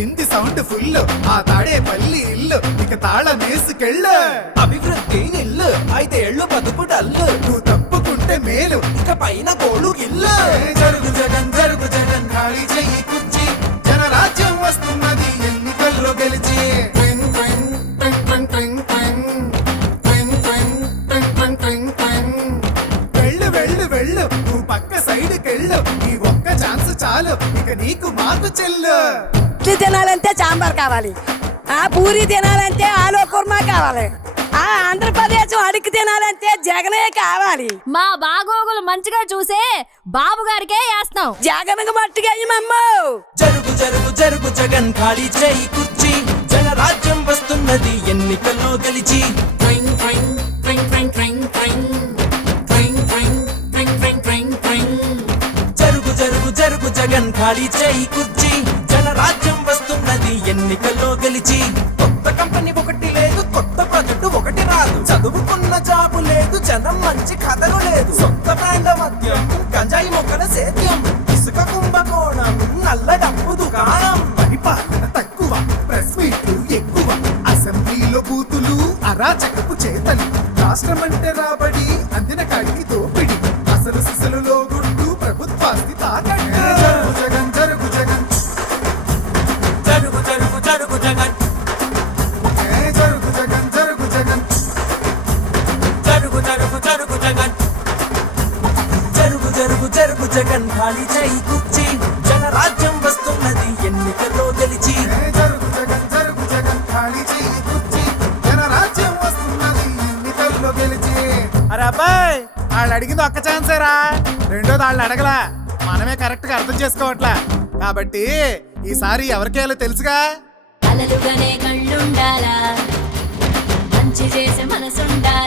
కింది sound full ఆ తాడే పల్లి ఇల్లు ఇక తాళమేసుకెళ్ళు అభివృద్ధి నిల్లు 5 ఏళ్ళు బతుకు డల్లు నువ్వు తప్పుకుంటే మేలు ఇక పైన గోడు గిల్లు జరుగు జగన్ ఖాళీ చెయ్యి కుర్చీ జనరాజ్యం వస్తున్నది ఎన్నికల్లో గెలిచి ట్వింగ్ ట్వింగ్ ట్వింగ్ ట్వింగ్ ట్వింగ్ ట్వింగ్ ట్వింగ్ ట్వింగ్ ట్వింగ్ ట్వింగ్ ట్వింగ్ వెళ్ళు వెళ్ళు వెళ్ళు నువ్వు పక్క సైడ్కెళ్ళు ఈ ఒక్క ఛాన్స్ చాలు ఇక నీకు మాకు చెల్లు ఇడ్లీ తినాలంటే సాంబార్ కావాలి, ఆ పూరి తినాలంటే ఆలు కుర్మా కావాలి, ఆ ఆంధ్రప్రదేశ్ అడిగి తినాలంటే జగనే కావాలి. మా బాగోగులు మంచిగా చూసే బాబు గారికే వేస్తాం. జగన్కి మట్టిగా జరుగు జరుగు జరుగు జగన్ ఖాళీ చేయి కుర్చీ జనరాజ్యం వస్తున్నది ఎన్నికల్లో గెలిచి ట్వింగ్ ట్వింగ్ ట్వింగ్ ట్వింగ్ ట్వింగ్ ట్వింగ్ ట్వింగ్ ట్వింగ్ ట్వింగ్ ట్వింగ్ ట్వింగ్ ట్వింగ్ జరుగు జరుగు జరుగు జగన్ ఖాళీ చేయి కుర్చీ జనరాజ్యం వస్తున్నది ఎన్నికల్లో గెలిచి కొత్త కంపెనీ ఒకటి లేదు, కొత్త ప్రాజెక్టు ఒకటి రాదు, చదువుకున్న జాబు లేదు, జనం మంచి కథలు లేదు, సొంత బ్రాండ్ మద్యం గంజాయి మొక్కల సేద్యం ఇసుక కుంభకోణం నల్ల డబ్బు దుకాణం పరిపాలన తక్కువ ప్రెస్ మీట్లు ఎక్కువ అసెంబ్లీలో బూతులు అరాచకపు చేతలు రాష్ట్రమంటే రాబడి అందిన కాడికి దోపిడి అసలు సిసలులో గుడ్డు ప్రభుత్వాస్తి తాకట్టు జరుగు జగన్ జరుగు జరుగు జరుగు జగన్ జరుగు జగన్ జరుగు జగన్ జరుగు జరుగు జరుగు జగన్ జరుగు జరుగు జరుగు జగన్ ఖాళీ చేయి కుర్చీ జనరాజ్యం వస్తున్నది ఎన్నికల్లో గెలిచి జరుగు జగన్ ఖాళీ చెయ్యి కుర్చీ జనరాజ్యం వస్తున్నది ఎన్నికల్లో గెలిచి అరే అబ్బాయి వాళ్ళు అడిగింది ఒక్క ఛాన్సేరా, రెండోది వాళ్ళు అడగలా, మనమే కరెక్ట్ గా అర్థం చేసుకోవట్లా. కాబట్టి ఈసారి ఎవరికేయాలో తెలుసుగా. అలలుగానే కళ్ళుండాలా, మంచి చేసే మనసుండాలా.